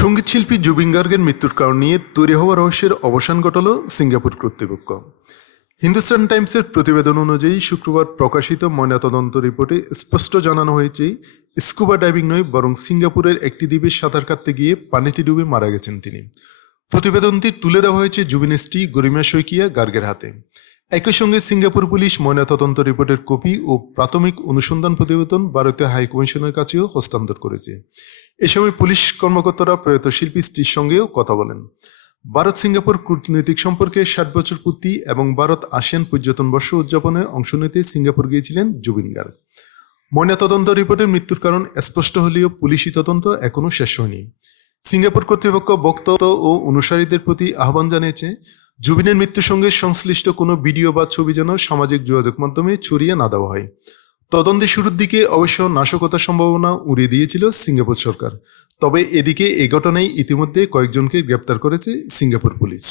সঙ্গীতশিল্পী জুবিন গার্গের মৃত্যুর কারণ নিয়ে তৈরি হওয়া রহস্যের অবসান ঘটাল সিঙ্গাপুর কর্তৃপক্ষ। হিন্দুস্তান টাইমসের প্রতিবেদন অনুযায়ী শুক্রবার প্রকাশিত ময়নাতদন্ত রিপোর্টে স্পষ্ট জানানো হয়েছে, স্কুবা ডাইভিং নয় বরং সিঙ্গাপুরের একটি দ্বীপে সাঁতার কাটতে গিয়ে পানিতে ডুবে মারা গেছেন তিনি। প্রতিবেদনটি তুলে দেওয়া হয়েছে জুবিনের স্ত্রী গরিমা শইকিয়া গার্গের হাতে। একই সঙ্গে সিঙ্গাপুর পুলিশ ময়নাতদন্ত রিপোর্টের কপি ও প্রাথমিক অনুসন্ধান প্রতিবেদন ভারতীয় হাইকমিশনের কাছেও হস্তান্তর করেছে। এ সময় পুলিশ কর্মকর্তারা প্রয়াত শিল্পী স্ত্রীর সঙ্গেও কথা বলেন। ভারত সিঙ্গাপুর কূটনৈতিক সম্পর্কে 60 বছর পূর্তি এবং ভারত আসিয়ান পর্যটন বর্ষ উদযাপনে অংশ নিতে সিঙ্গাপুর গিয়েছিলেন জুবিন গার্গ। ময়নাতদন্ত রিপোর্টের মৃত্যুর কারণ স্পষ্ট হলেও পুলিশি তদন্ত এখনও শেষ হয়নি। সিঙ্গাপুর কর্তৃপক্ষ ভক্ত ও অনুসারীদের প্রতি আহ্বান জানিয়েছে, জুবিনের মৃত্যুর সঙ্গে সংশ্লিষ্ট কোনো ভিডিও বা ছবি যেন সামাজিক যোগাযোগ মাধ্যমে ছড়িয়ে না দেওয়া হয়। তদন্তের শুরুর দিকে অবশ্য নাশকতার সম্ভাবনা উড়িয়ে দিয়েছিল সিঙ্গাপুর সরকার। তবে এদিকে এ ঘটনায় ইতিমধ্যে কয়েকজনকে গ্রেপ্তার করেছে সিঙ্গাপুর পুলিশ।